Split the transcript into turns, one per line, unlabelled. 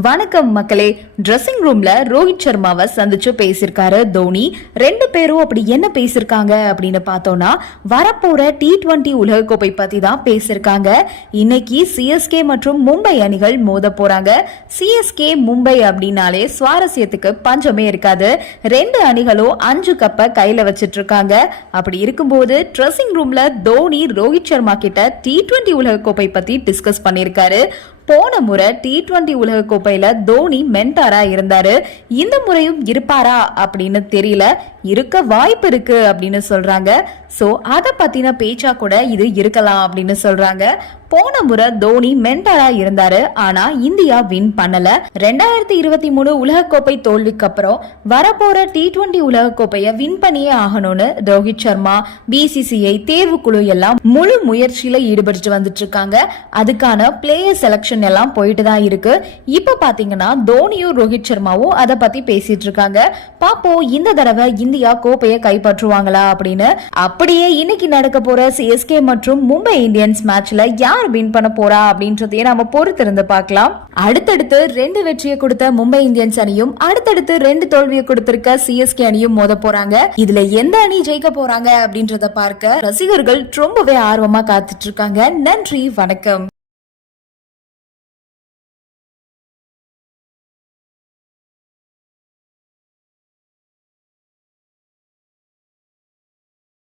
வணக்கம் மக்களே. ட்ரெஸ்ஸிங் ரூம்ல ரோஹித் சர்மாவை சந்திச்சு பேசியிருக்காரு தோனி. ரெண்டு பேரும் அப்படி என்ன பேசியிருக்காங்க அப்படின்னு பார்த்தோம்னா வரப்போற டி டுவெண்ட்டி உலகக்கோப்பை பத்தி தான் பேசியிருக்காங்க. இன்னைக்கு சிஎஸ்கே மற்றும் மும்பை அணிகள் மோத போறாங்க. சிஎஸ்கே மும்பை அப்படின்னாலே சுவாரஸ்யத்துக்கு பஞ்சமே இருக்காது. ரெண்டு அணிகளும் அஞ்சு கப்பை கையில வச்சிட்டு இருக்காங்க அப்படி இருக்கும்போது ட்ரெஸ்ஸிங் ரூம்ல தோனி ரோஹித் சர்மா கிட்ட டி டுவெண்ட்டி உலகக்கோப்பை பத்தி டிஸ்கஸ் பண்ணியிருக்காரு. போன முறை டி டுவெண்ட்டி உலகக்கோப்பையில தோனி மென்டாரா இருந்தாரு. இந்த முறையும் இருப்பாரா அப்படின்னு தெரியல. இருக்க வாய்ப்பு இருக்கு அப்படின்னு சொல்றாங்க. சோ அதை பத்தின பேச்சா கூட இது இருக்கலாம் அப்படின்னு சொல்றாங்க. போன முறை தோனி மென்டாரா இருந்தாரு. ஆனா இந்தியா வின் பண்ணல. ரெண்டாயிரத்தி இருபத்தி மூணு உலகக்கோப்பை தோல்விக்கு அப்புறம் வரப்போற டி டுவெண்டி உலகக்கோப்பைய வின் பண்ணியே ஆகணும்னு ரோஹித் சர்மா பிசிசிஐ தேர்வுக்குழு எல்லாம் முழு முயற்சியில ஈடுபட்டு வந்துட்டு இருக்காங்க. அதுக்கான பிளேயர் செலக்ஷன் எல்லாம் போயிட்டு தான் இருக்கு. இப்ப பாத்தீங்கன்னா தோனியும் ரோஹித் சர்மாவும் அதை பத்தி பேசிட்டு இருக்காங்க. பாப்போம் இந்த தடவை இந்தியா கோப்பையை கைப்பற்றுவாங்களா அப்படின்னு. அப்படியே இன்னைக்கு நடக்க போற சிஎஸ்கே மற்றும் மும்பை இந்தியன்ஸ் மேட்ச்ல யார் வின் பண்ண போறா அப்படின்றதையே நாம பொறுத்திருந்து பார்க்கலாம். அடுத்தடுத்து ரெண்டு வெற்றியை கொடுத்த மும்பை இந்தியன்ஸ் அணியும் அடுத்தடுத்து ரெண்டு தோல்வியை கொடுத்திருக்க சிஎஸ்கே அணியும் மோத போறாங்க. இதுல எந்த அணி ஜெயிக்க போறாங்க அப்படின்றத பார்க்க ரசிகர்கள் ரொம்பவே ஆர்வமா காத்துட்டு இருக்காங்க. நன்றி வணக்கம்.